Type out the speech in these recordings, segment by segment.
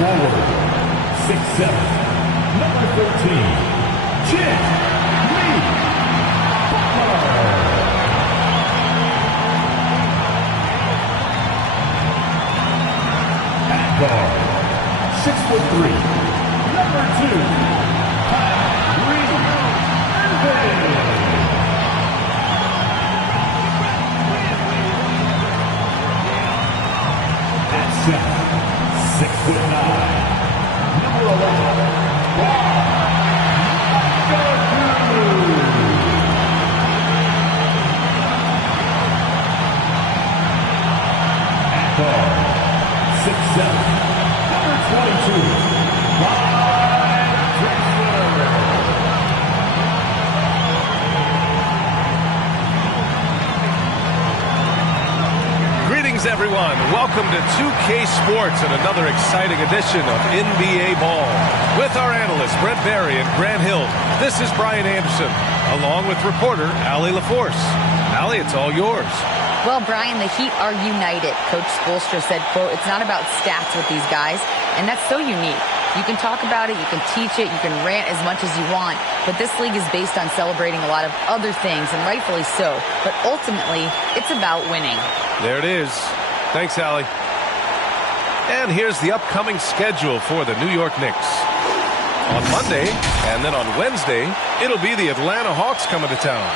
Forward, 6'7", number 13, Jimmy Butler. At guard, 6'3", number 2, Kyrie Irving. At center, 6'9", number 11, at guard, 6'7", number 22, Greetings, everyone. Welcome to 2K Sports and another exciting edition of NBA Ball. With our analysts, Brent Barry and Grant Hill, this is Brian Anderson, along with reporter Allie LaForce. Allie, it's all yours. Well, Brian, the Heat are united. Coach Spoelstra said, quote, "It's not about stats with these guys," and that's so unique. You can talk about it, you can teach it, you can rant as much as you want, but this league is based on celebrating a lot of other things, and rightfully so. But ultimately, it's about winning. There it is. Thanks, Allie. And here's the upcoming schedule for the New York Knicks. On Monday, and then on Wednesday, it'll be the Atlanta Hawks coming to town.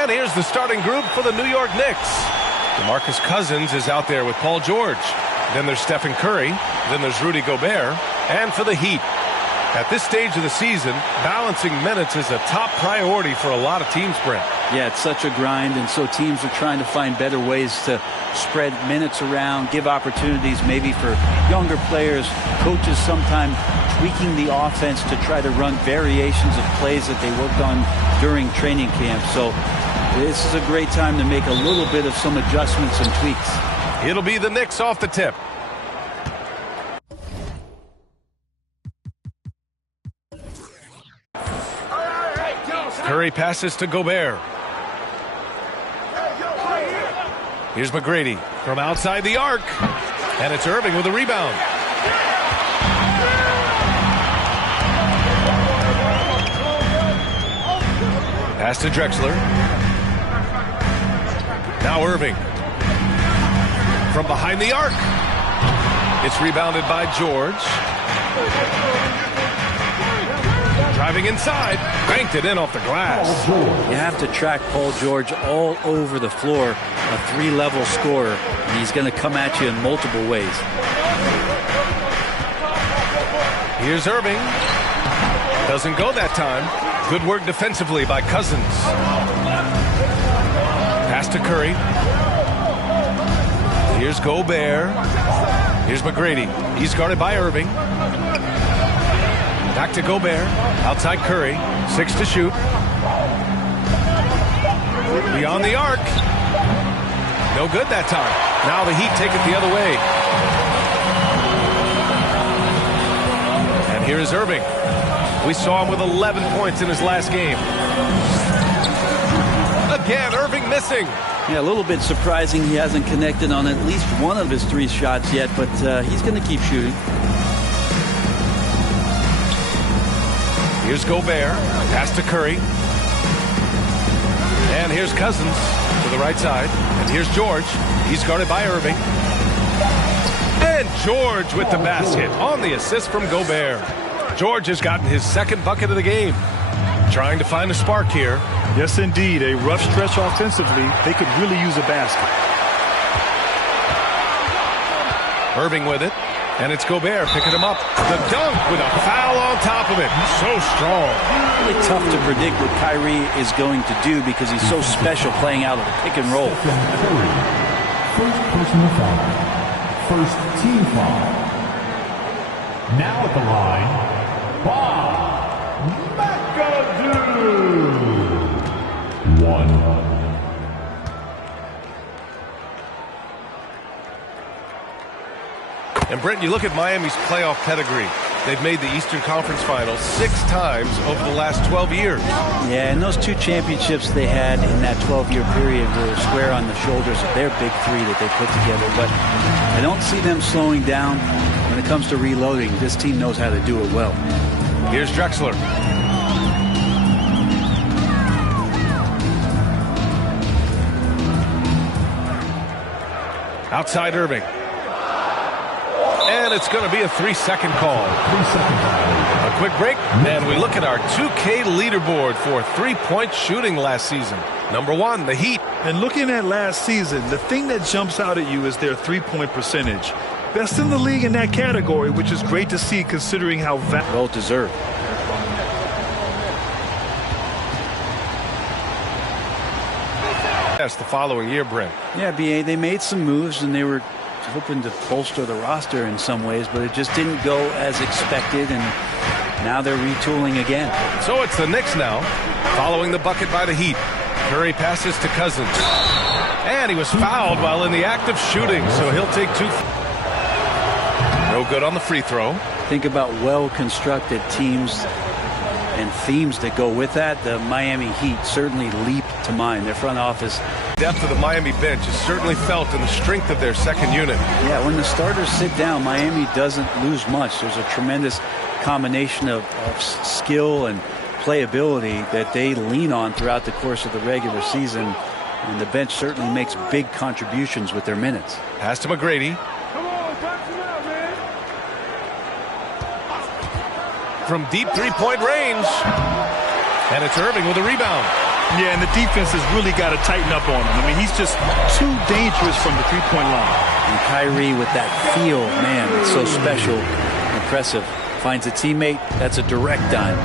And here's the starting group for the New York Knicks. DeMarcus Cousins is out there with Paul George. Then there's Stephen Curry. Then there's Rudy Gobert. And for the Heat, at this stage of the season, balancing minutes is a top priority for a lot of teams, Brent. Yeah, it's such a grind, and so teams are trying to find better ways to spread minutes around, give opportunities maybe for younger players. Coaches sometimes tweaking the offense to try to run variations of plays that they worked on during training camp. So this is a great time to make a little bit of some adjustments and tweaks. It'll be the Knicks off the tip. Curry passes to Gobert. Here's McGrady from outside the arc. And it's Irving with a rebound. Pass to Drexler. Now Irving. From behind the arc. It's rebounded by George. Driving inside. Banked it in off the glass. You have to track Paul George all over the floor. A three-level scorer. And he's going to come at you in multiple ways. Here's Irving. Doesn't go that time. Good work defensively by Cousins. Pass to Curry. Here's Gobert. Here's McGrady. He's guarded by Irving. Back to Gobert. Outside Curry. 6 to shoot. Beyond the arc. No good that time. Now the Heat take it the other way. And here is Irving. We saw him with 11 points in his last game. Again, Irving missing. Yeah, a little bit surprising he hasn't connected on at least one of his 3 shots yet, but he's going to keep shooting. Here's Gobert. Pass to Curry. And here's Cousins to the right side. And here's George. He's guarded by Irving. And George with the basket on the assist from Gobert. George has gotten his second bucket of the game. Trying to find a spark here. Yes, indeed. A rough stretch offensively. They could really use a basket. Irving with it. And it's Gobert picking him up. The dunk with a foul on top of it. So strong. Really tough to predict what Kyrie is going to do because he's so special playing out of the pick and roll. First personal foul. First team foul. Now at the line, Bob McAdoo. 1. And Brent, you look at Miami's playoff pedigree. They've made the Eastern Conference Finals 6 times over the last 12 years. Yeah, and those 2 championships they had in that 12-year period were square on the shoulders of their big 3 that they put together. But I don't see them slowing down when it comes to reloading. This team knows how to do it well. Here's Drexler. Outside Irving. And it's going to be a 3-second call. A quick break, and we look at our 2K leaderboard for three-point shooting last season. Number 1, the Heat. And looking at last season, the thing that jumps out at you is their three-point percentage. Best in the league in that category, which is great to see considering how well deserved. Yes, the following year, Brent. Yeah, BA, they made some moves and they were hoping to bolster the roster in some ways, but it just didn't go as expected, and now they're retooling again. So it's the Knicks now, following the bucket by the Heat. Curry passes to Cousins. And he was fouled while in the act of shooting, so he'll take 2. No good on the free throw. Think about well-constructed teams and themes that go with that. The Miami Heat certainly leap to mind. Their front office. Depth of the Miami bench is certainly felt in the strength of their second unit. Yeah, when the starters sit down, Miami doesn't lose much. There's a tremendous combination of skill and playability that they lean on throughout the course of the regular season. And the bench certainly makes big contributions with their minutes. Pass to McGrady. From deep three-point range. And it's Irving with a rebound. Yeah, and the defense has really got to tighten up on him. I mean, he's just too dangerous from the three-point line. And Kyrie with that feel, man, it's so special, impressive. Finds a teammate, that's a direct dime.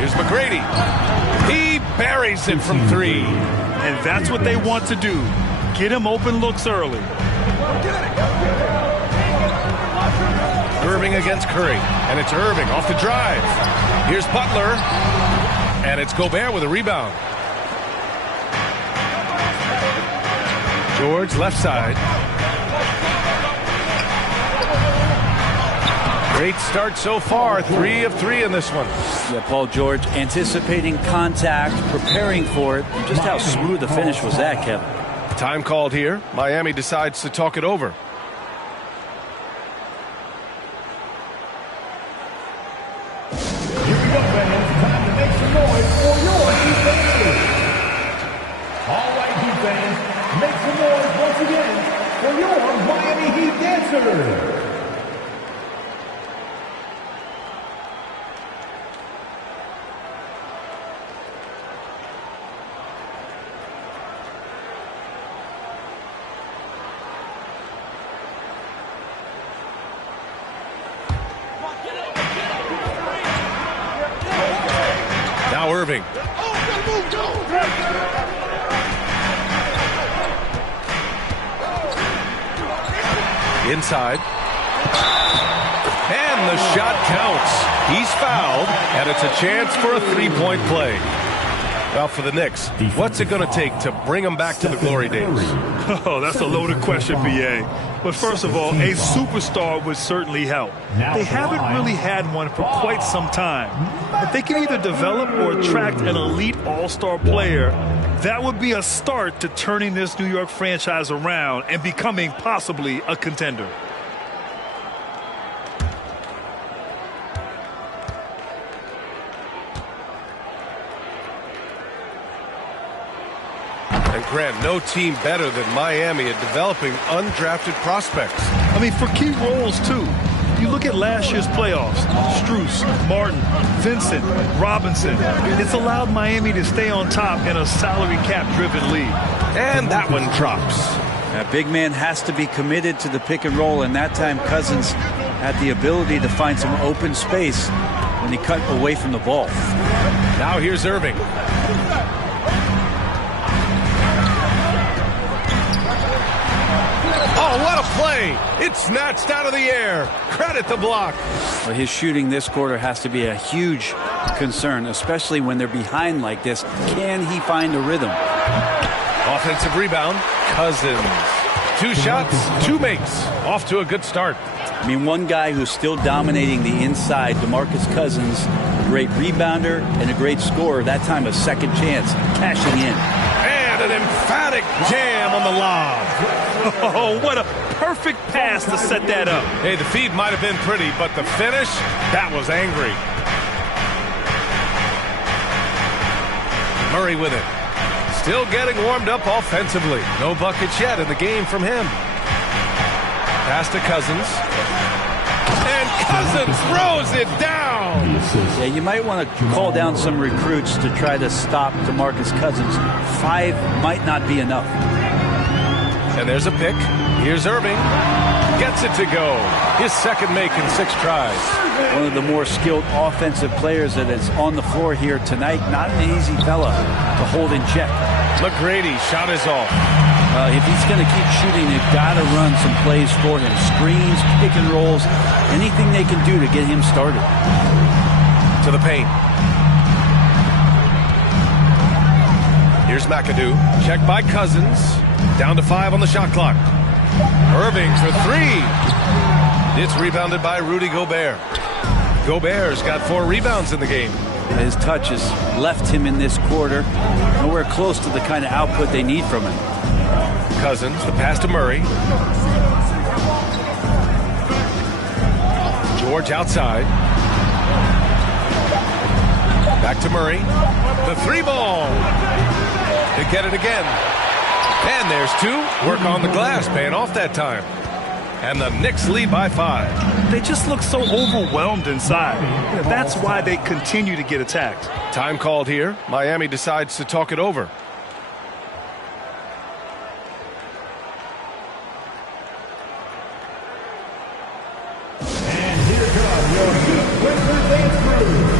Here's McGrady. He buries it from 3. And that's what they want to do. Get him open looks early. Irving against Curry, and it's Irving off the drive. Here's Butler, and it's Gobert with a rebound. George left side. Great start so far, 3 of 3 in this one. Yeah, Paul George anticipating contact, preparing for it. And just how smooth the finish was that, Kevin. Time called here. Miami decides to talk it over. Now Irving. Inside. And the shot counts. He's fouled, and it's a chance for a three-point play. Well, for the Knicks, what's it going to take to bring them back to the glory days? Oh, that's a loaded question, B.A. But first of all, a superstar would certainly help. They haven't really had one for quite some time. If they can either develop or attract an elite all-star player, that would be a start to turning this New York franchise around and becoming possibly a contender. And Grant, no team better than Miami at developing undrafted prospects. I mean, for key roles, too. You look at last year's playoffs, Strus, Martin, Vincent, Robinson. It's allowed Miami to stay on top in a salary cap-driven league. And that one drops. That big man has to be committed to the pick and roll, and that time Cousins had the ability to find some open space when he cut away from the ball. Now here's Irving. Oh, what a play! It's snatched out of the air. Credit the block. Well, his shooting this quarter has to be a huge concern, especially when they're behind like this. Can he find a rhythm? Offensive rebound. Cousins. 2 shots, 2 makes. Off to a good start. I mean, one guy who's still dominating the inside, DeMarcus Cousins, a great rebounder and a great scorer. That time a second chance, cashing in. And an emphatic jam on the lob. Oh, what a perfect pass to set that up. Hey, the feed might have been pretty, but the finish, that was angry. Murray with it. Still getting warmed up offensively. No buckets yet in the game from him. Pass to Cousins. And Cousins throws it down. Yeah, you might want to call down some recruits to try to stop DeMarcus Cousins. 5 might not be enough. And there's a pick. Here's Irving. Gets it to go. His second make in 6 tries. One of the more skilled offensive players that is on the floor here tonight. Not an easy fella to hold in check. McGrady shot is off. If he's going to keep shooting, they've got to run some plays for him. Screens, pick and rolls, anything they can do to get him started. To the paint. Here's McAdoo. Checked by Cousins. Down to 5 on the shot clock. Irving for 3. It's rebounded by Rudy Gobert. Gobert's got 4 rebounds in the game. His touch has left him in this quarter. Nowhere close to the kind of output they need from him. Cousins, the pass to Murray. George outside. Back to Murray. The 3-ball. They get it again. And there's 2. Work on the glass, paying off that time. And the Knicks lead by 5. They just look so overwhelmed inside. That's why they continue to get attacked. Time called here. Miami decides to talk it over. And here comes your Winter Dance Crew.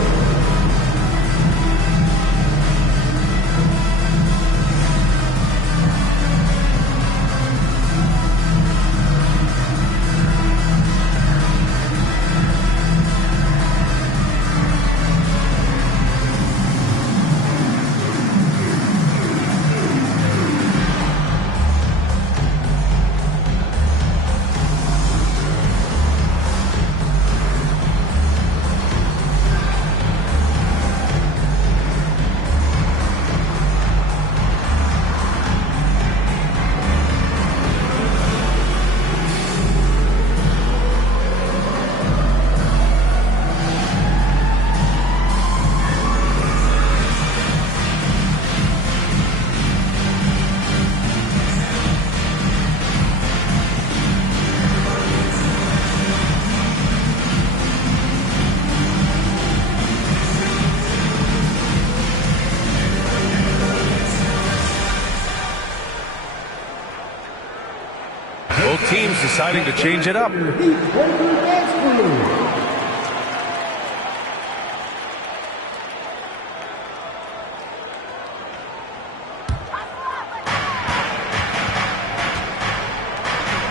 Both teams deciding to change it up.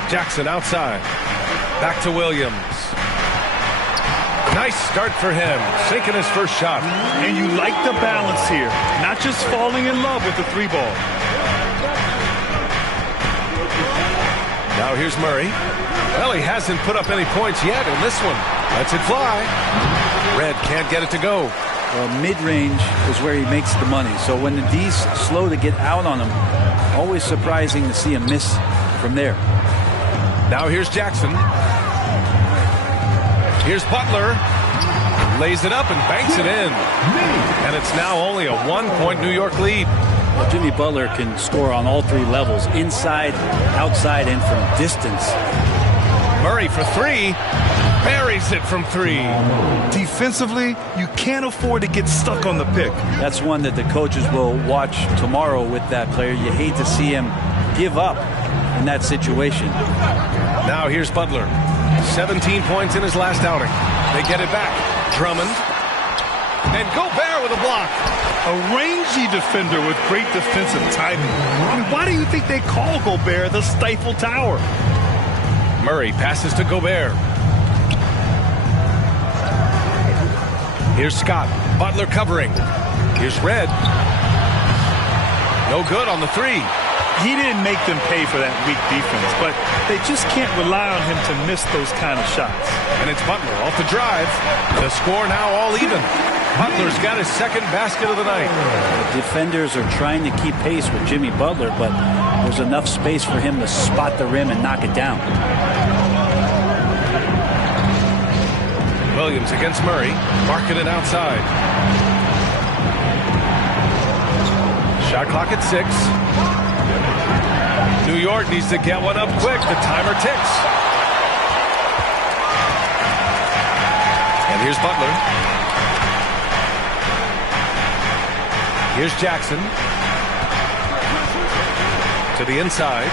Jackson outside. Back to Williams. Nice start for him. Sinking his first shot. And you like the balance here. Not just falling in love with the 3-ball. Now here's Murray. Well, he hasn't put up any points yet in this one. Lets it fly. Red can't get it to go. Well, mid-range is where he makes the money. So when the D's slow to get out on him, always surprising to see him miss from there. Now here's Jackson. Here's Butler. Lays it up and banks it in. And it's now only a 1-point New York lead. Well, Jimmy Butler can score on all 3 levels, inside, outside, and from distance. Murray for 3. Buries it from 3. Defensively, you can't afford to get stuck on the pick. That's one that the coaches will watch tomorrow with that player. You hate to see him give up in that situation. Now here's Butler. 17 points in his last outing. They get it back. Drummond. And Gobert with a block. A rangy defender with great defensive timing. I mean, why do you think they call Gobert the Stifle Tower? Murray passes to Gobert. Here's Scott. Butler covering. Here's Red. No good on the 3. He didn't make them pay for that weak defense, but they just can't rely on him to miss those kind of shots. And it's Butler off the drive. The score now all even. Butler's got his second basket of the night. The defenders are trying to keep pace with Jimmy Butler, but there's enough space for him to spot the rim and knock it down. Williams against Murray, marking it outside. Shot clock at 6. New York needs to get one up quick. The timer ticks. And here's Butler. Here's Jackson. To the inside.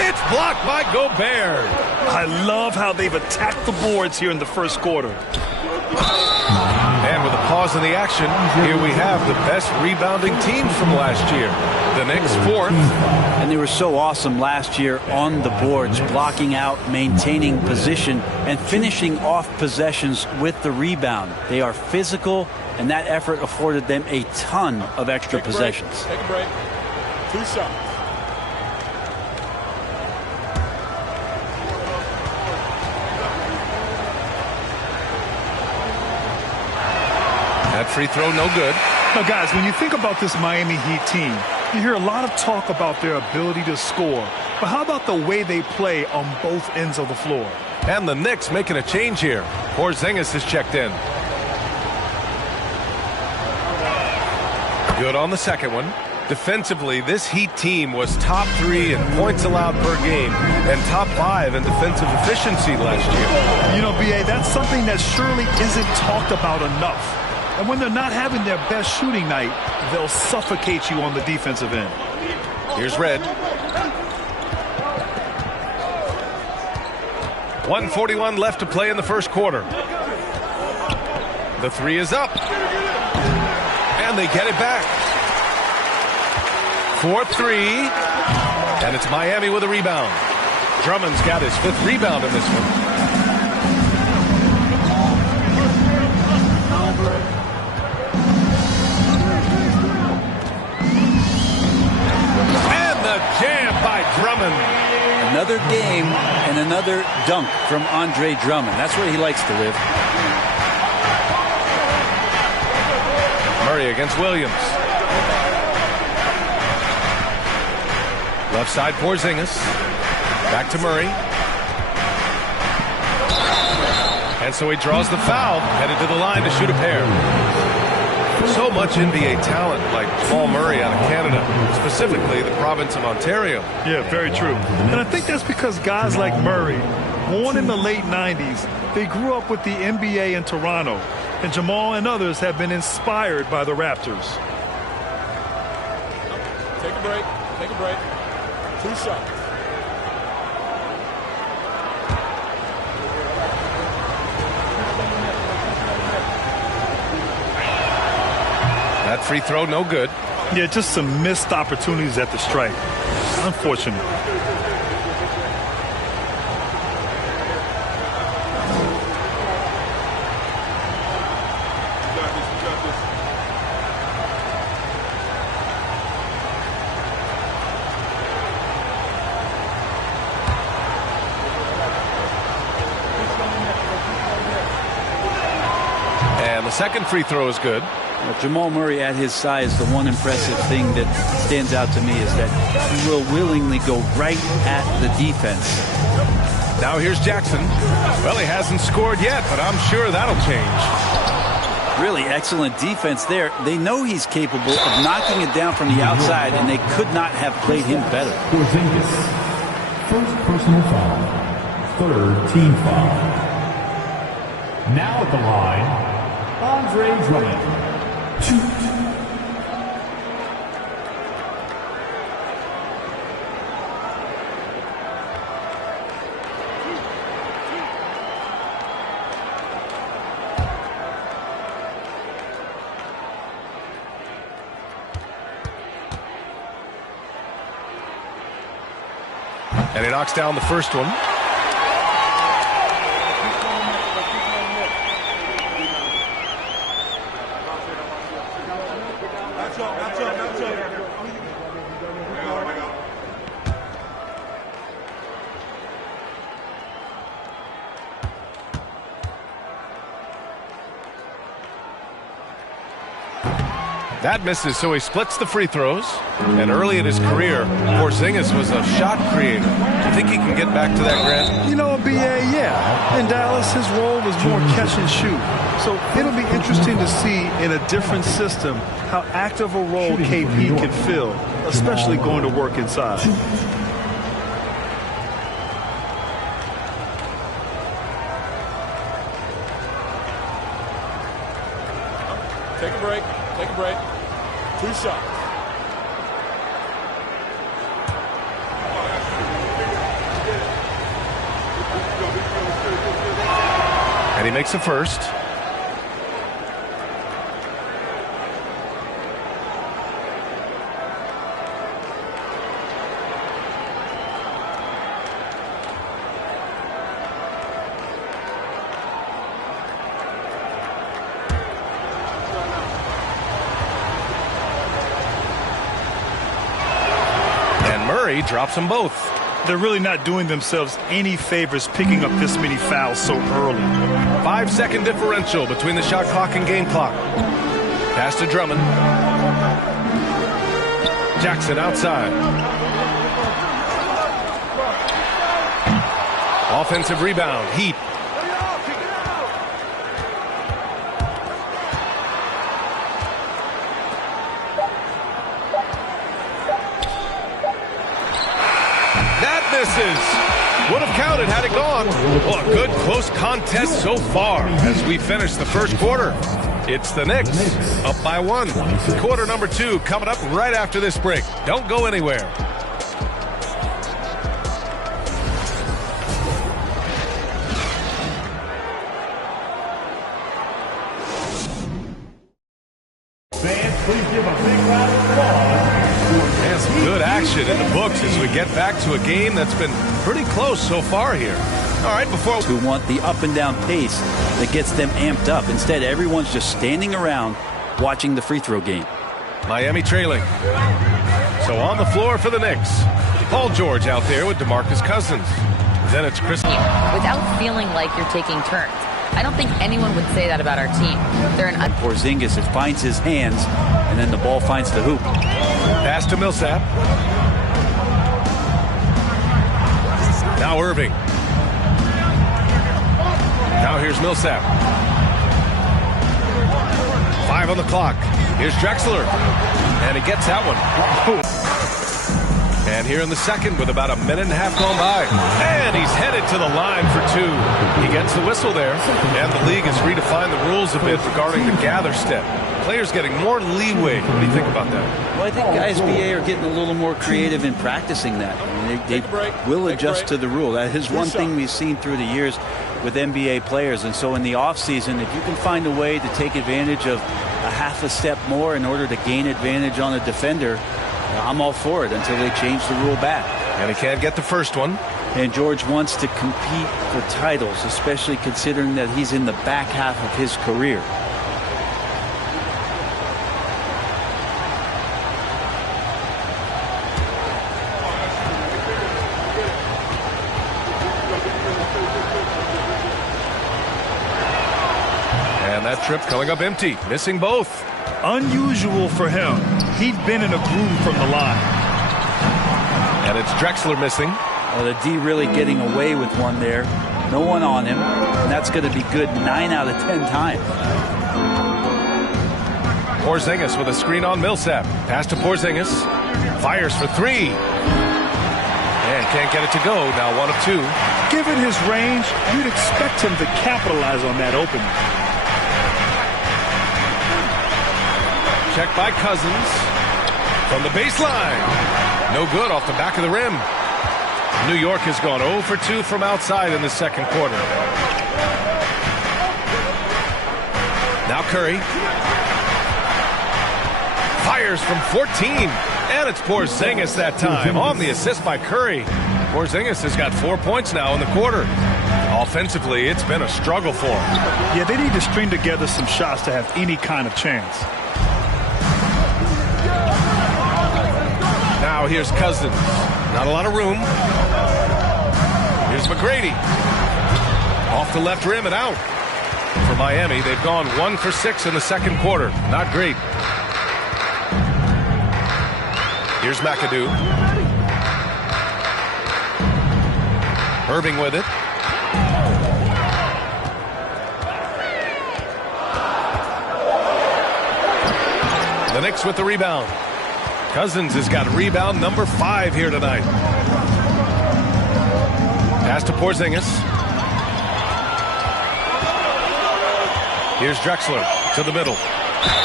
It's blocked by Gobert. I love how they've attacked the boards here in the first quarter. And with a pause in the action, here we have the best rebounding teams from last year. The Knicks 4th. And they were so awesome last year on the boards, blocking out, maintaining position, and finishing off possessions with the rebound. They are physical, and that effort afforded them a ton of extra possessions. Take a break. 2 shots. That free throw, no good. Now, guys, when you think about this Miami Heat team, you hear a lot of talk about their ability to score. But how about the way they play on both ends of the floor? And the Knicks making a change here. Porzingis is checked in. Good on the second one. Defensively, this Heat team was top 3 in points allowed per game and top 5 in defensive efficiency last year. You know, B.A., that's something that surely isn't talked about enough. And when they're not having their best shooting night, they'll suffocate you on the defensive end. Here's Red. 1:41 left to play in the first quarter. The 3 is up. And they get it back. 4-3. And it's Miami with a rebound. Drummond's got his 5th rebound in this one. Jam by Drummond. Another game and another dunk from Andre Drummond. That's where he likes to live. Murray against Williams. Left side Porzingis. Back to Murray. And so he draws the foul. Headed to the line to shoot a pair. So much NBA talent like Paul Murray out of Canada, specifically the province of Ontario. Yeah, very true. And I think that's because guys like Murray, born in the late 90s, they grew up with the NBA in Toronto. And Jamal and others have been inspired by the Raptors. Take a break. Take a break. 2 shots. That free throw, no good. Yeah, just some missed opportunities at the stripe. Unfortunate. And the second free throw is good. Well, Jamal Murray at his size, the one impressive thing that stands out to me is that he will willingly go right at the defense. Now here's Jackson. Well, he hasn't scored yet, but I'm sure that'll change. Really excellent defense there. They know he's capable of knocking it down from the outside, and they could not have played him better. Porzingis, first personal foul, 3rd team foul. Now at the line, Andre Drummond. And he knocks down the first one. That misses, so he splits the free throws. And early in his career, Porzingis was a shot creator. Do you think he can get back to that, Grant? You know, BA, yeah. In Dallas, his role was more catch and shoot. So it'll be interesting to see in a different system how active a role KP can fill, especially going to work inside. Take a break. Take a break. 2 shots. And he makes the first. Drops them both. They're really not doing themselves any favors picking up this many fouls so early. 5-second differential between the shot clock and game clock. Pass to Drummond. Jackson outside. Offensive rebound. Heat. Would have counted had it gone. Well, a good close contest so far as we finish the first quarter. It's the Knicks up by 1. Quarter number 2 coming up right after this break. Don't go anywhere. Fans, please give a big round of applause. And some good action in the books as we get back to a game that's been pretty close so far here. All right, before who want the up and down pace that gets them amped up. Instead, everyone's just standing around watching the free throw game. Miami trailing. So on the floor for the Knicks, Paul George out there with DeMarcus Cousins. Then it's Chris. Without feeling like you're taking turns. I don't think anyone would say that about our team. They're an Porzingis, it finds his hands, and then the ball finds the hoop. Pass to Millsap. Now Irving. Now here's Millsap. 5 on the clock. Here's Drexler. And he gets that one. And here in the second with about a minute and a half gone by. And he's headed to the line for 2. He gets the whistle there. And the league has redefined the rules a bit regarding the gather step. Players getting more leeway. What do you think about that? Well, I think guys BA are getting a little more creative in practicing that. I mean, they will adjust to the rule. That is one thing we've seen through the years with NBA players. And so in the offseason, if you can find a way to take advantage of a half a step more in order to gain advantage on a defender, I'm all for it until they change the rule back. And he can't get the first one. And George wants to compete for titles, especially considering that he's in the back half of his career. And that trip coming up empty, missing both. Unusual for him. He'd been in a groove from the line. And it's Drexler missing. Well, the D really getting away with one there. No one on him. And that's going to be good 9 out of 10 times. Porzingis with a screen on Millsap. Pass to Porzingis. Fires for 3. And can't get it to go. Now 1 of 2. Given his range, you'd expect him to capitalize on that opening. Check by Cousins from the baseline. No good off the back of the rim. New York has gone 0 for 2 from outside in the second quarter. Now Curry. Fires from 14. And it's Porzingis that time on the assist by Curry. Porzingis has got 4 points now in the quarter. Offensively, it's been a struggle for him. Yeah, they need to string together some shots to have any kind of chance. Now here's Cousins. Not a lot of room. Here's McGrady. Off the left rim and out. For Miami, they've gone 1 for 6 in the second quarter. Not great. Here's McAdoo. Irving with it. The Knicks with the rebound. Cousins has got rebound number 5 here tonight. Pass to Porzingis. Here's Drexler to the middle.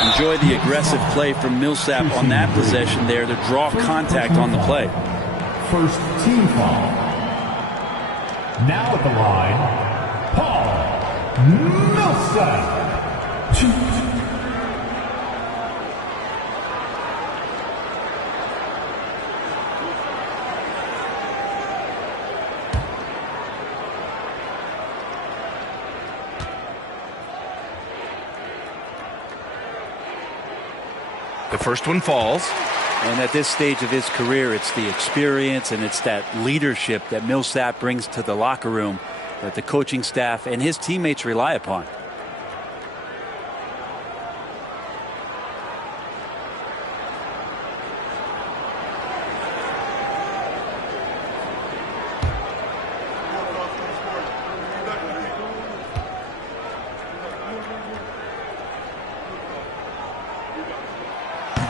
Enjoy the aggressive play from Millsap on that possession there to draw contact on the play. First team foul. Now at the line, Paul Millsap. The first one falls. And at this stage of his career, it's the experience and it's that leadership that Millsap brings to the locker room that the coaching staff and his teammates rely upon.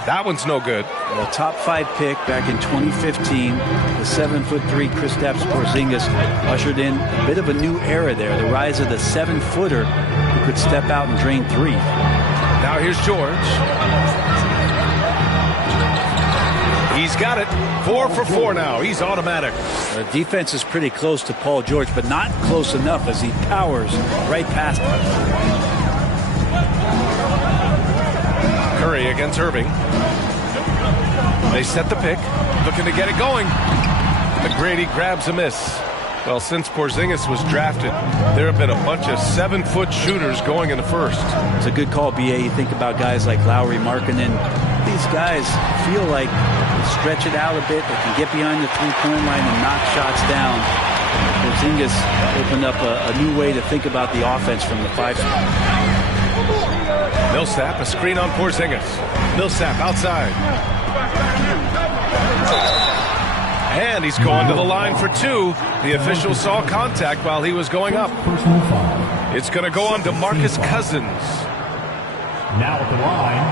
That one's no good. A top 5 pick back in 2015. The 7'3" Kristaps Porzingis ushered in a bit of a new era there. The rise of the 7-footer who could step out and drain threes. Now here's George. He's got it. 4 for 4 now. He's automatic. The defense is pretty close to Paul George, but not close enough as he powers right past him. Curry against Irving. They set the pick, looking to get it going. McGrady grabs a miss. Well, since Porzingis was drafted, there have been a bunch of 7-foot shooters going in the first. It's a good call, B.A. You think about guys like Lowry, Markkanen. These guys feel like they stretch it out a bit. They can get behind the three-point line and knock shots down. Porzingis opened up a new way to think about the offense from the 5 spot. Millsap, a screen on Porzingis. Millsap outside. And he's going to the line for 2. The official saw contact while he was going up. It's going to go on to Marcus Cousins. Now at the line,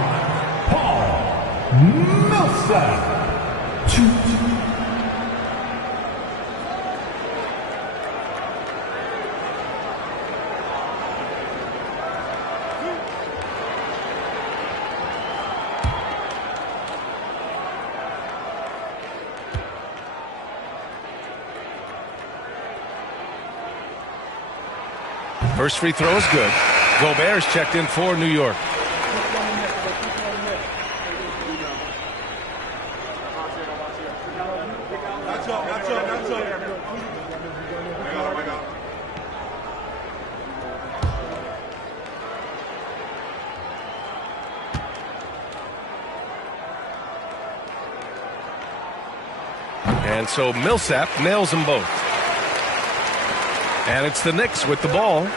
Paul Millsap. First free throw is good. Gobert's checked in for New York. And so Millsap nails them both. And it's the Knicks with the ball.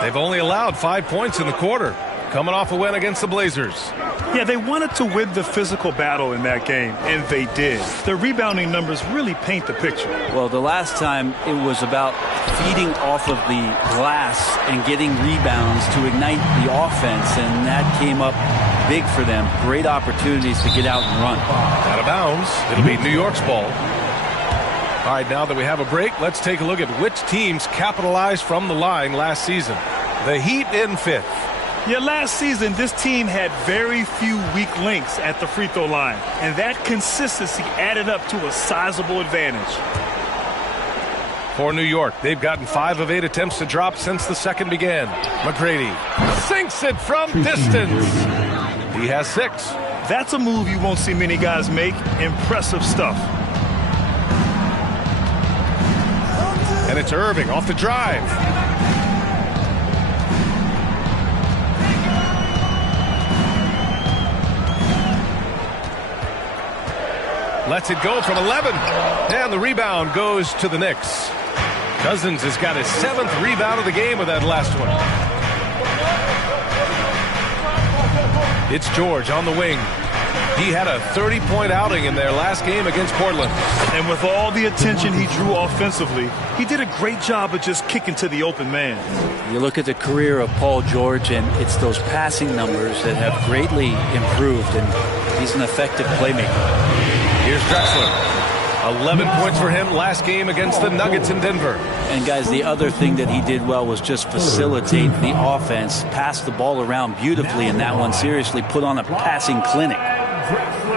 They've only allowed 5 points in the quarter, coming off a win against the Blazers. Yeah, they wanted to win the physical battle in that game, and they did. Their rebounding numbers really paint the picture. Well, the last time it was about feeding off of the glass and getting rebounds to ignite the offense, and that came up big for them. Great opportunities to get out and run. Out of bounds. It'll be New York's ball. All right, now that we have a break, let's take a look at which teams capitalized from the line last season. The Heat in 5th. Yeah, last season, this team had very few weak links at the free throw line, and that consistency added up to a sizable advantage. For New York, they've gotten 5 of 8 attempts to drop since the second began. McGrady sinks it from distance. He has 6. That's a move you won't see many guys make. Impressive stuff. And it's Irving off the drive. Lets it go from 11. And the rebound goes to the Knicks. Cousins has got his 7th rebound of the game with that last one. It's George on the wing. He had a 30-point outing in their last game against Portland. And with all the attention he drew offensively, he did a great job of just kicking to the open man. You look at the career of Paul George, and it's those passing numbers that have greatly improved, and he's an effective playmaker. Here's Drexler. 11 points for him last game against the Nuggets in Denver. And guys, the other thing that he did well was just facilitate the offense, pass the ball around beautifully in that one, seriously put on a passing clinic.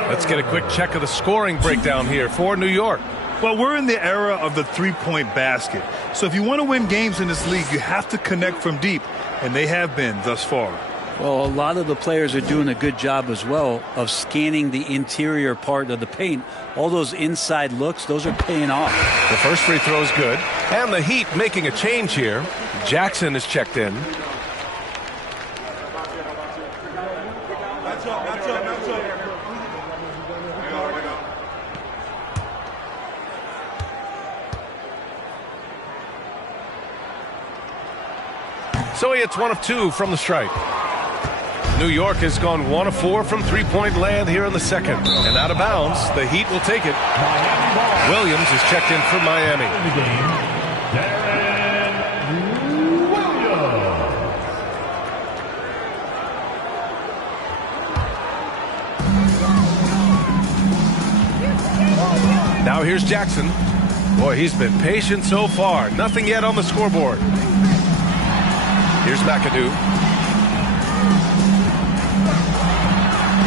Let's get a quick check of the scoring breakdown here for New York. Well, we're in the era of the three-point basket. So if you want to win games in this league, you have to connect from deep, and they have been thus far. Well, a lot of the players are doing a good job as well of scanning the interior part of the paint. All those inside looks, those are paying off. The first free throw is good. And the Heat making a change here. Jackson is checked in. So he hits 1 of 2 from the stripe. New York has gone 1 of 4 from three-point land here in the second. And out of bounds, the Heat will take it. Williams is checked in for Miami. Now here's Jackson. Boy, he's been patient so far. Nothing yet on the scoreboard. Here's McAdoo.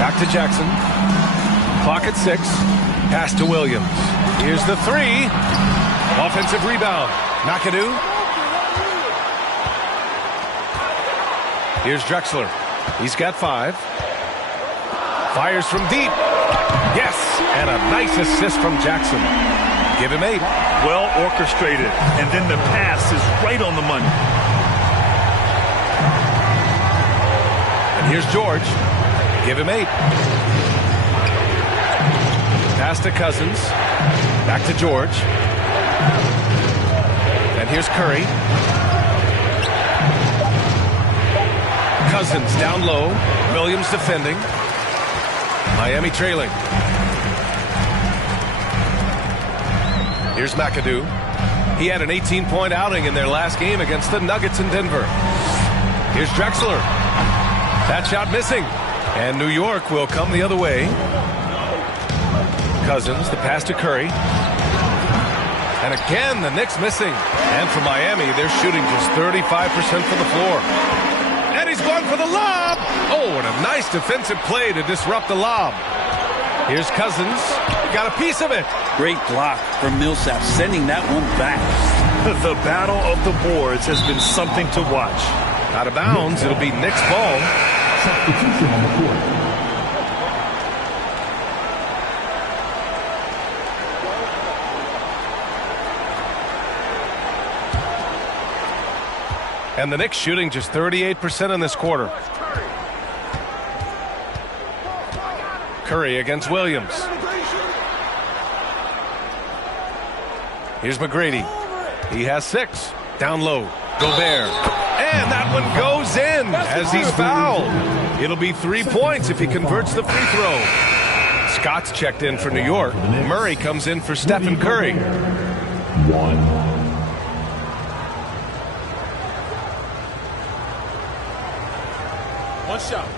Back to Jackson. Clock at 6. Pass to Williams. Here's the 3. Offensive rebound. McAdoo. Here's Drexler. He's got 5. Fires from deep. Yes, and a nice assist from Jackson. Give him 8. Well orchestrated, and then the pass is right on the money. And here's George. Give him 8. Pass to Cousins. Back to George. And here's Curry. Cousins down low. Williams defending. Miami trailing. Here's McAdoo. He had an 18-point outing in their last game against the Nuggets in Denver. Here's Drexler. That shot missing. And New York will come the other way. Cousins, the pass to Curry. And again, the Knicks missing. And for Miami, they're shooting just 35% from the floor. And he's going for the lob. Oh, and a nice defensive play to disrupt the lob. Here's Cousins. Got a piece of it. Great block from Millsap, sending that one back. The battle of the boards has been something to watch. Out of bounds, it'll be Knicks ball. Substitution on the court. And the Knicks shooting just 38% in this quarter. Curry against Williams. Here's McGrady. He has 6. Down low. Gobert. And that one goes in as he's fouled. It'll be 3 points if he converts the free throw. Scott's checked in for New York. Murray comes in for Stephen Curry. 1. One shot.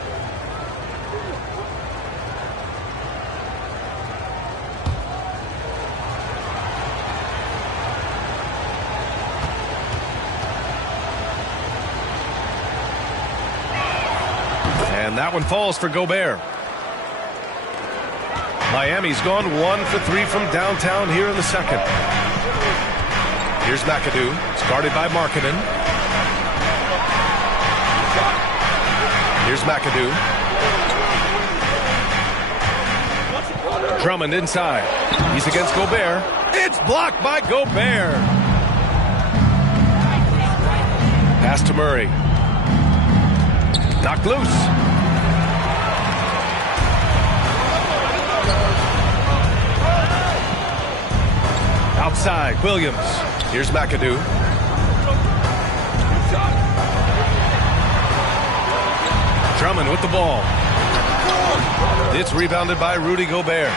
And that one falls for Gobert. Miami's gone 1 for 3 from downtown here in the second. Here's McAdoo. It's guarded by Markkanen. Here's McAdoo. Drummond inside. He's against Gobert. It's blocked by Gobert. Pass to Murray. Knocked loose. Outside, Williams. Here's McAdoo. Drummond with the ball. It's rebounded by Rudy Gobert.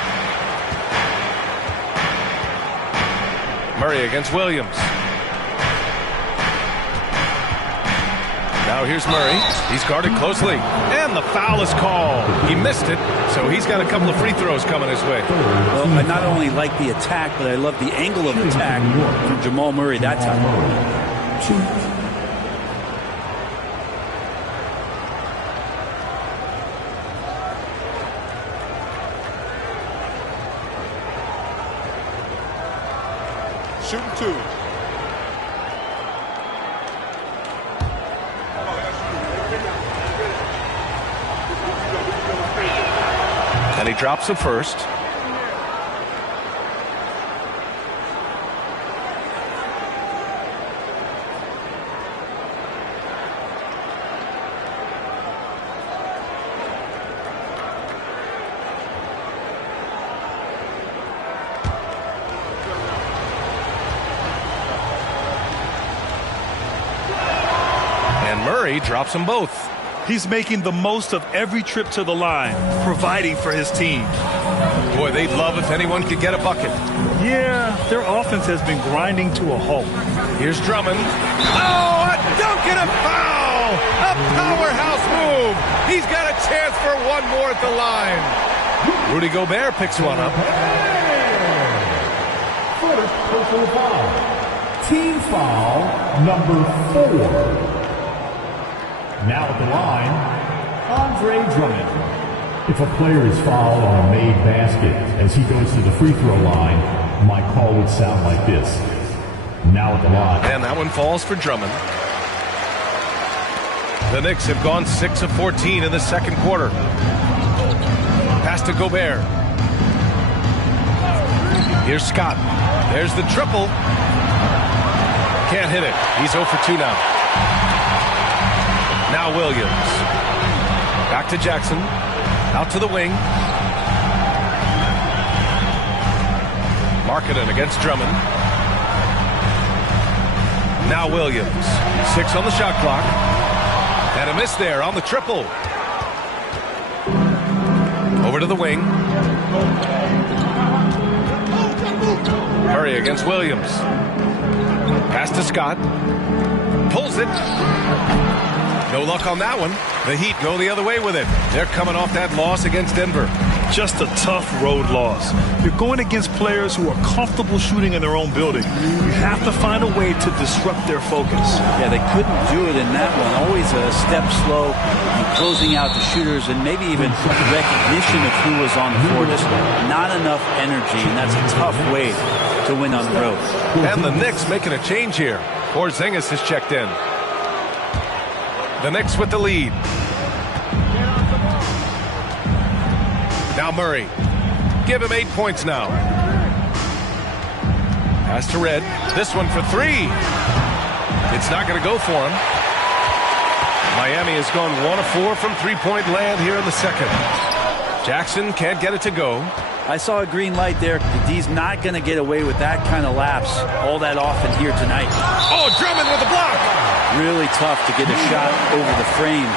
Murray against Williams. Now here's Murray. He's guarded closely. And the foul is called. He missed it, so he's got a couple of free throws coming his way. Well, I not only like the attack, but I love the angle of attack from Jamal Murray that time. Shooting 2. And he drops the first. Murray drops them both. He's making the most of every trip to the line, providing for his team. Boy, they'd love if anyone could get a bucket. Yeah, their offense has been grinding to a halt. Here's Drummond. Oh, a dunk and a foul! A powerhouse move! He's got a chance for one more at the line. Rudy Gobert picks one up. First personal foul. Team foul number 4. Now at the line, Andre Drummond. If a player is fouled on a made basket as he goes to the free throw line, my call would sound like this. Now at the line. And that one falls for Drummond. The Knicks have gone 6 of 14 in the second quarter. Pass to Gobert. Here's Scott. There's the triple. Can't hit it. He's 0 for 2 now. Now Williams. Back to Jackson. Out to the wing. Markkanen against Drummond. Now Williams. 6 on the shot clock. And a miss there on the triple. Over to the wing. Murray against Williams. Pass to Scott. Pulls it. No luck on that one. The Heat go the other way with it. They're coming off that loss against Denver. Just a tough road loss. You're going against players who are comfortable shooting in their own building. You have to find a way to disrupt their focus. Yeah, they couldn't do it in that one. Always a step slow in closing out the shooters and maybe even recognition of who was on the floor. Just not enough energy, and that's a tough way to win on the road. And the Knicks making a change here. Porzingis has checked in. The Knicks with the lead. Now Murray. Give him 8 points now. Pass to Red. This one for 3. It's not going to go for him. Miami has gone 1 of 4 from three-point land here in the second. Jackson can't get it to go. I saw a green light there. He's not going to get away with that kind of lapse all that often here tonight. Oh, Drummond with the block. Really tough to get a shot over the frame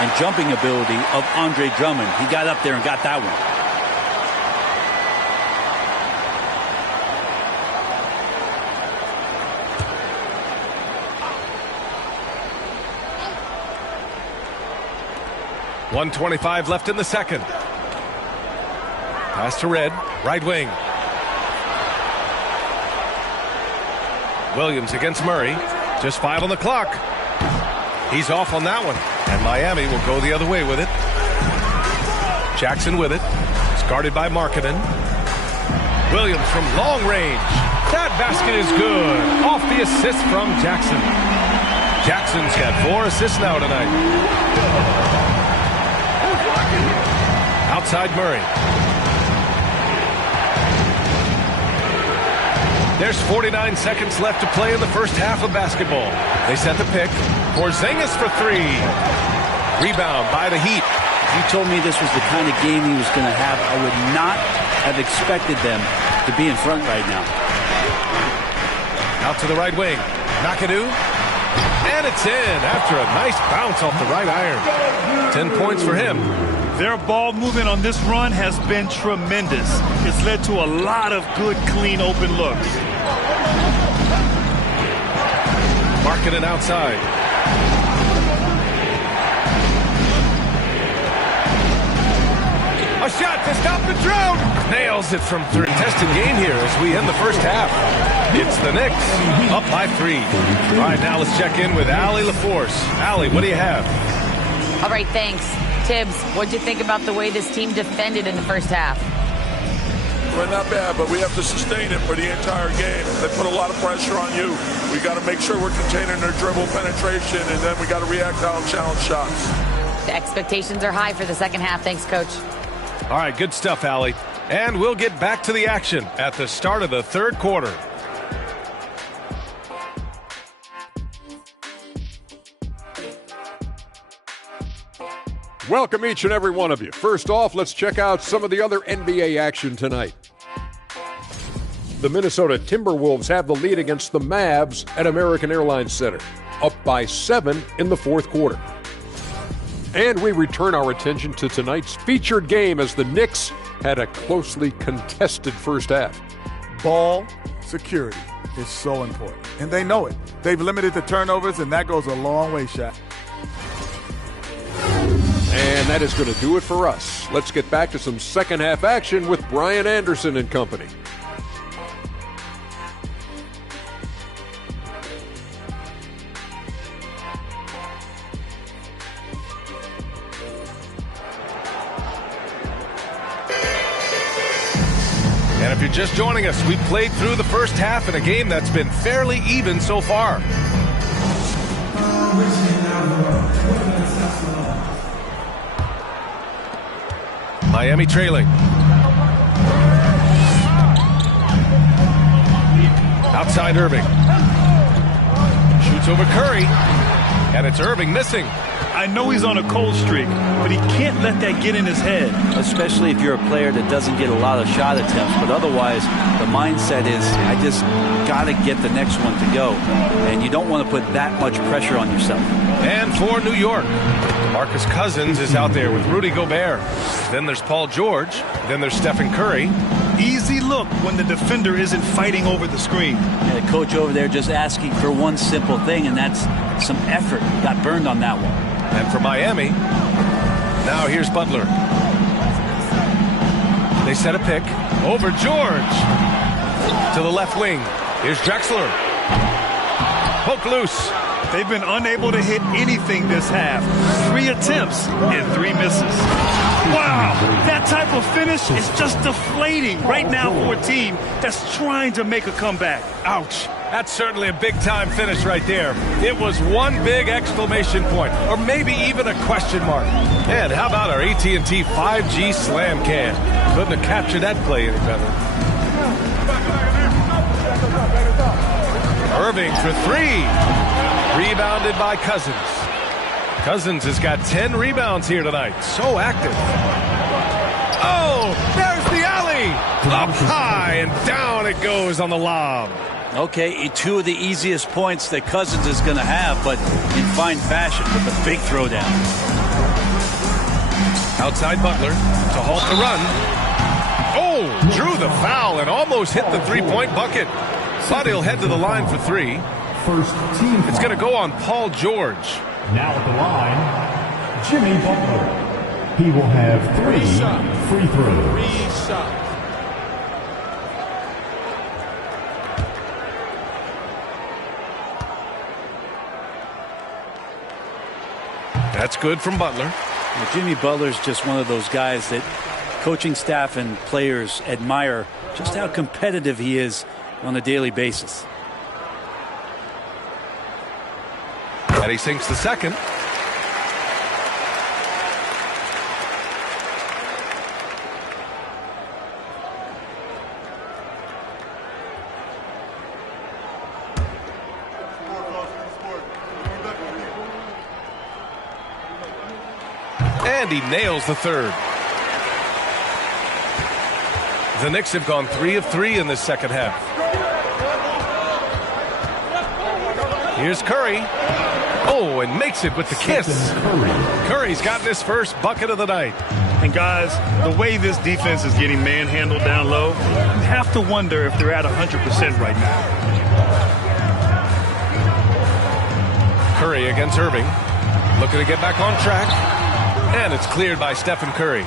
and jumping ability of Andre Drummond. He got up there and got that one. .125 left in the second. Pass to Red, right wing. Williams against Murray. Just 5 on the clock. He's off on that one. And Miami will go the other way with it. Jackson with it. It's guarded by Markkanen. Williams from long range. That basket is good. Off the assist from Jackson. Jackson's got 4 assists now tonight. Outside Murray. There's 49 seconds left to play in the first half of basketball. They set the pick. Porzingis for 3. Rebound by the Heat. If you told me this was the kind of game he was going to have, I would not have expected them to be in front right now. Out to the right wing. McAdoo. And it's in after a nice bounce off the right iron. 10 points for him. Their ball movement on this run has been tremendous. It's led to a lot of good, clean, open looks. Marking it outside. A shot to stop the drought. Nails it from 3. Tested game here as we end the first half. It's the Knicks up by 3. All right, now let's check in with Allie LaForce. Allie, what do you have? All right, thanks. Tibbs, what'd you think about the way this team defended in the first half? Well, not bad, but we have to sustain it for the entire game. They put a lot of pressure on you. We got to make sure we're containing their dribble penetration, and then we got to react on challenge shots. The expectations are high for the second half. Thanks, Coach. All right, good stuff, Allie. And we'll get back to the action at the start of the third quarter. Welcome each and every one of you. First off, let's check out some of the other NBA action tonight. The Minnesota Timberwolves have the lead against the Mavs at American Airlines Center, up by 7 in the fourth quarter. And we return our attention to tonight's featured game as the Knicks had a closely contested first half. Ball security is so important, and they know it. They've limited the turnovers, and that goes a long way, Shaq. And that is going to do it for us. Let's get back to some second half action with Brian Anderson and company. And if you're just joining us, we played through the first half in a game that's been fairly even so far. Miami trailing. Outside Irving. Shoots over Curry. And it's Irving missing. I know he's on a cold streak, but he can't let that get in his head. Especially if you're a player that doesn't get a lot of shot attempts. But otherwise, the mindset is, I just got to get the next one to go. And you don't want to put that much pressure on yourself. And for New York, DeMarcus Cousins is out there with Rudy Gobert. Then there's Paul George. Then there's Stephen Curry. Easy look when the defender isn't fighting over the screen. And the coach over there just asking for one simple thing, and that's some effort. Got burned on that one. And for Miami, now here's Butler. They set a pick over George to the left wing. Here's Drexler. Poke loose. They've been unable to hit anything this half. 3 attempts and 3 misses. Wow, that type of finish is just deflating right now for a team that's trying to make a comeback. Ouch. That's certainly a big-time finish right there. It was one big exclamation point, or maybe even a question mark. And how about our AT&T 5G Slam Can? Couldn't have captured that play any better. Irving for 3. Rebounded by Cousins. Cousins has got 10 rebounds here tonight. So active. Oh, there's the alley. Up high and down it goes on the lob. Okay, 2 of the easiest points that Cousins is going to have, but in fine fashion with the big throwdown. Outside Butler to halt the run. Oh, drew the foul and almost hit the 3-point bucket. But he'll head to the line for 3. First team. It's going to go on Paul George. Now at the line, Jimmy Butler. He will have 3 free throws. 3 shots. That's good from Butler. Well, Jimmy Butler's just one of those guys that coaching staff and players admire just how competitive he is on a daily basis. And he sinks the second. And he nails the third. The Knicks have gone 3 of 3 in this second half. Here's Curry. Oh, and makes it with the kiss. Curry's gotten his first bucket of the night. And guys, the way this defense is getting manhandled down low, you have to wonder if they're at 100% right now. Curry against Irving. Looking to get back on track. And it's cleared by Stephen Curry.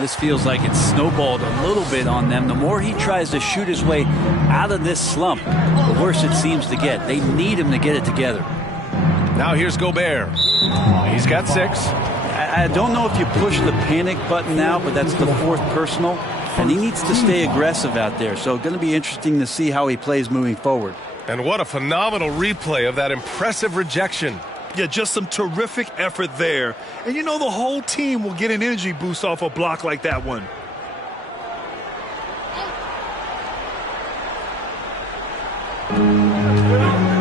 This feels like it's snowballed a little bit on them. The more he tries to shoot his way out of this slump, the worse it seems to get. They need him to get it together. Now here's Gobert. He's got 6. I don't know if you push the panic button now, but that's the 4th personal. And he needs to stay aggressive out there. So going to be interesting to see how he plays moving forward. And what a phenomenal replay of that impressive rejection. Yeah, just some terrific effort there. And you know the whole team will get an energy boost off a block like that one.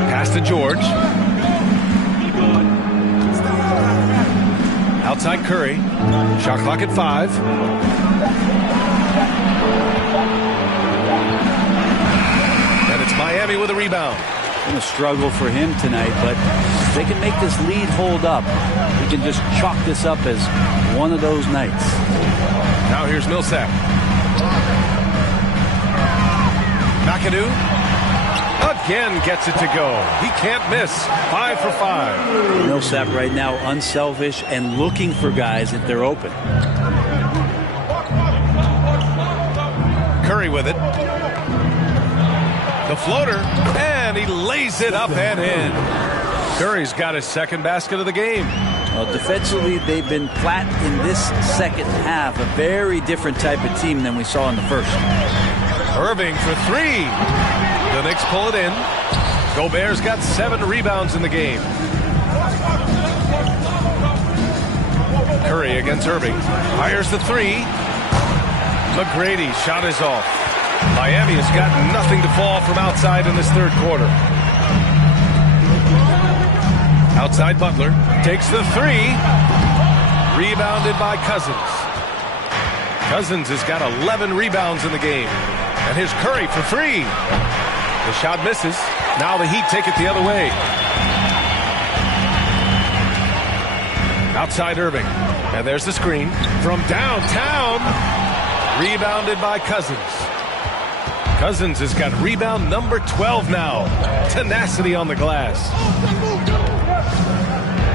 Pass to George. Outside Curry. Shot clock at 5. And it's Miami with a rebound. Going to struggle for him tonight, but if they can make this lead hold up, we can just chalk this up as one of those nights. Now here's Millsap. McAdoo again gets it to go. He can't miss. 5 for 5. Millsap right now unselfish and looking for guys if they're open. Curry with it. The floater, and he lays it up and in. Curry's got his second basket of the game. Well, defensively, they've been flat in this second half. A very different type of team than we saw in the first. Irving for 3. The Knicks pull it in. Gobert's got 7 rebounds in the game. Curry against Irving. Fires the 3. McGrady's shot is off. Miami has got nothing to fall from outside in this third quarter. Outside Butler. Takes the 3. Rebounded by Cousins. Cousins has got 11 rebounds in the game. And here's Curry for 3. The shot misses. Now the Heat take it the other way. Outside Irving. And there's the screen. From downtown. Rebounded by Cousins. Cousins has got rebound number 12 now. Tenacity on the glass.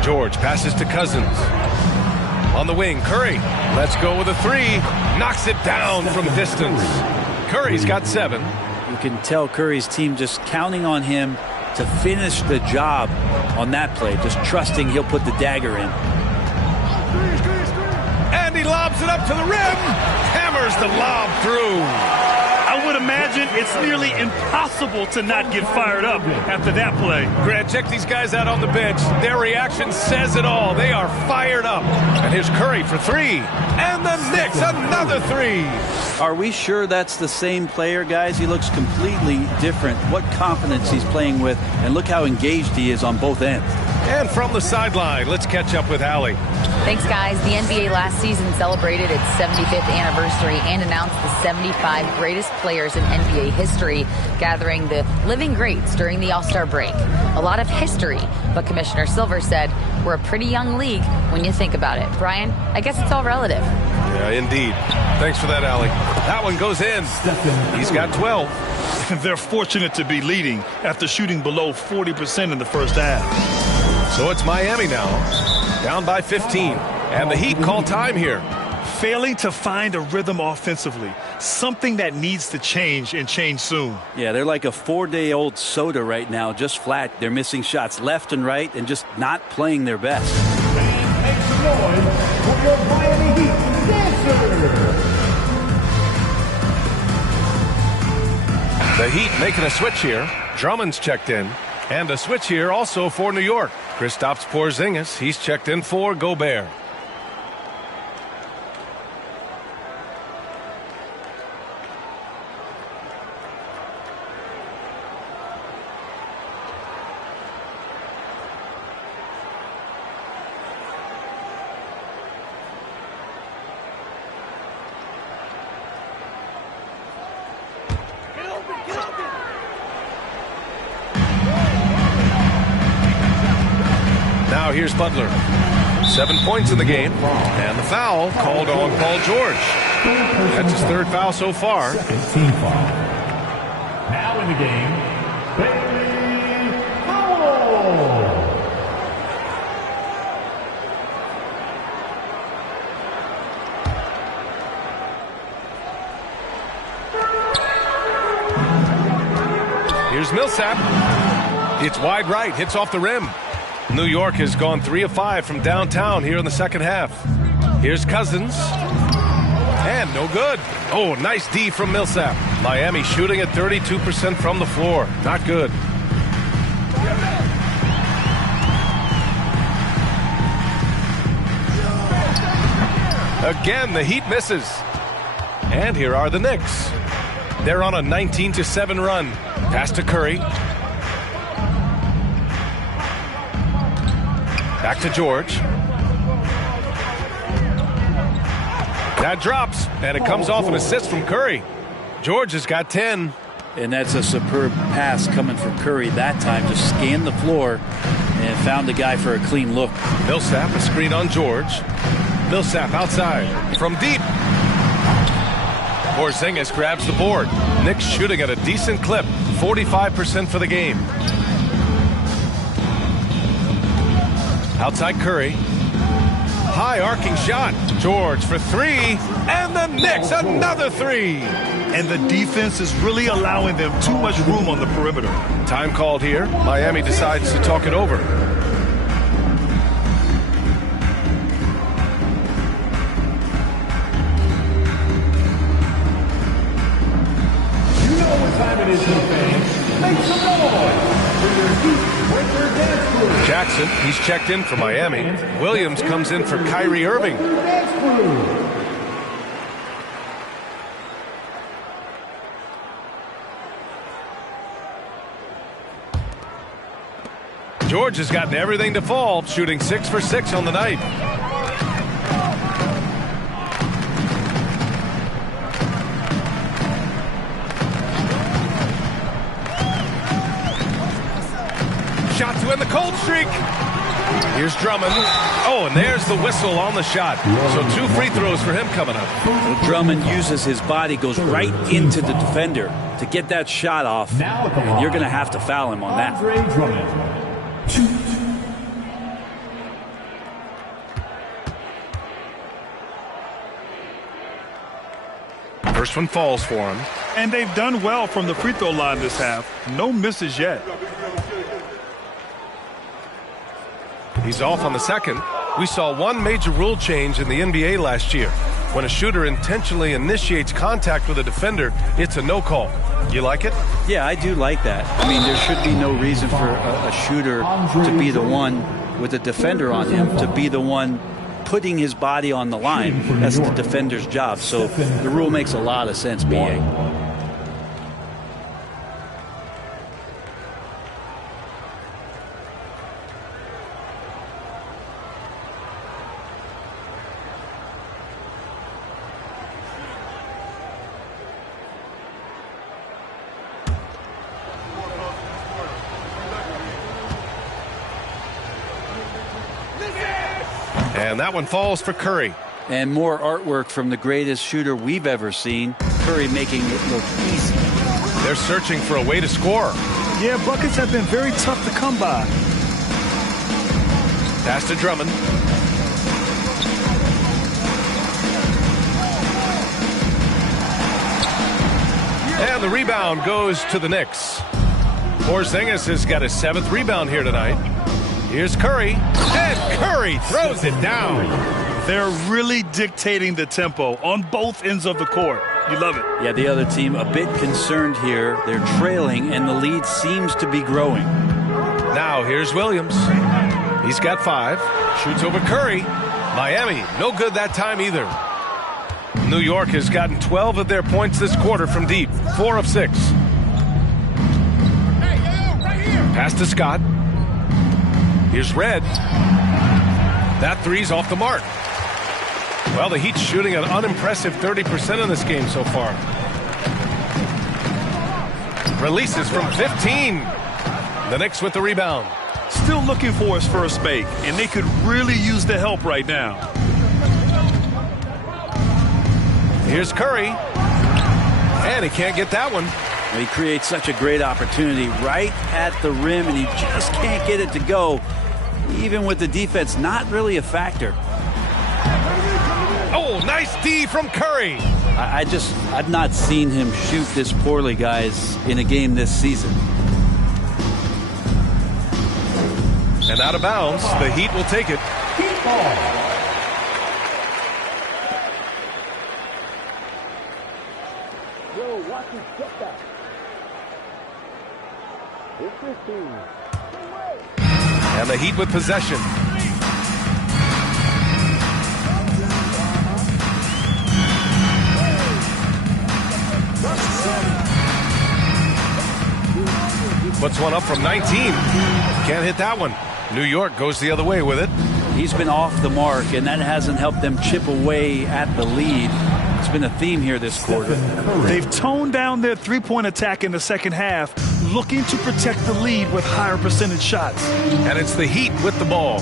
George passes to Cousins. On the wing, Curry. Let's go with a 3. Knocks it down from distance. Curry's got 7. You can tell Curry's team just counting on him to finish the job on that play. Just trusting he'll put the dagger in. And he lobs it up to the rim. Hammers the lob through. I would imagine it's nearly impossible to not get fired up after that play. Grant, check these guys out on the bench. Their reaction says it all. They are fired up. And here's Curry for 3. And the Knicks, another 3. Are we sure that's the same player, guys? He looks completely different. What confidence he's playing with, and look how engaged he is on both ends. And from the sideline, let's catch up with Allie. Thanks, guys. The NBA last season celebrated its 75th anniversary and announced the 75 greatest players in NBA history, gathering the living greats during the All-Star break. A lot of history, but Commissioner Silver said we're a pretty young league when you think about it. Brian, I guess it's all relative. Yeah, indeed. Thanks for that, Allie. That one goes in. He's got 12. They're fortunate to be leading after shooting below 40% in the first half. So it's Miami now, down by 15. And the Heat call time here. Failing to find a rhythm offensively, something that needs to change and change soon. Yeah, they're like a 4-day-old soda right now, just flat. They're missing shots left and right and just not playing their best. Make some noise for your Miami Heat dancers. The Heat making a switch here. Drummond's checked in. And a switch here also for New York. Kristaps Porzingis, he's checked in for Gobert. Now here's Butler. 7 points in the game. And the foul called on Paul George. That's his third foul so far. Team foul. Now in the game, Bailey Howell. Here's Millsap. It's wide right, hits off the rim. New York has gone 3 of 5 from downtown here in the second half. Here's Cousins. And no good. Oh, nice D from Millsap. Miami shooting at 32% from the floor. Not good. Again, the Heat misses. And here are the Knicks. They're on a 19-7 run. Pass to Curry. Back to George. That drops, and it comes off an assist from Curry. George has got 10. And that's a superb pass coming from Curry that time. Just scanned the floor and found the guy for a clean look. Millsap, a screen on George. Millsap outside from deep. Porzingis grabs the board. Knicks shooting at a decent clip, 45% for the game. Outside Curry. High arcing shot. George for 3. And the Knicks another 3. And the defense is really allowing them too much room on the perimeter. Time called here. Miami decides to talk it over. You know what time it is, fans. Make some noise for your Heat Winter Dance Crew. Jackson, he's checked in for Miami. Williams comes in for Kyrie Irving. Dance Crew. George has gotten everything to fall, shooting 6 for 6 on the night. Shot to end the cold streak. Here's Drummond. Oh, and there's the whistle on the shot. So 2 free throws for him coming up. So Drummond uses his body, goes right into the defender to get that shot off. And you're going to have to foul him on that. Andre Drummond. First one falls for him. And they've done well from the free throw line this half. No misses yet. He's off on the second. We saw one major rule change in the NBA last year. When a shooter intentionally initiates contact with a defender, it's a no call. You like it? Yeah, I do like that. I mean, there should be no reason for a shooter to be the one with a defender on him, to be the one putting his body on the line. That's the defender's job. So the rule makes a lot of sense, B.A. And that one falls for Curry. And more artwork from the greatest shooter we've ever seen. Curry making it look easy. They're searching for a way to score. Yeah, buckets have been very tough to come by. Pass to Drummond. And the rebound goes to the Knicks. Porzingis has got his 7th rebound here tonight. Here's Curry. And Curry throws it down. They're really dictating the tempo on both ends of the court. You love it. Yeah, the other team a bit concerned here. They're trailing, and the lead seems to be growing. Now here's Williams. He's got 5. Shoots over Curry. Miami, no good that time either. New York has gotten 12 of their points this quarter from deep. 4 of 6. Pass to Scott. Here's Red. That 3's off the mark. Well, the Heat's shooting an unimpressive 30% in this game so far. Releases from 15. The Knicks with the rebound. still looking for his first make, and they could really use the help right now. Here's Curry. And he can't get that one. He creates such a great opportunity right at the rim, and he just can't get it to go. Even with the defense not really a factor. Oh, nice D from Curry. I've not seen him shoot this poorly, guys, in a game this season. And out of bounds, the Heat will take it. Heat ball. And the Heat with possession. Puts one up from 19. Can't hit that one. New York goes the other way with it. He's been off the mark, and that hasn't helped them chip away at the lead. It's been a theme here this quarter. They've toned down their three-point attack in the second half, looking to protect the lead with higher percentage shots. And it's the Heat with the ball.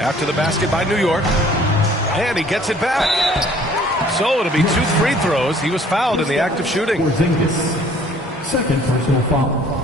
After the basket by New York. And he gets it back. So it'll be 2 free throws. He was fouled in the act of shooting. Porzingis. Second personal foul.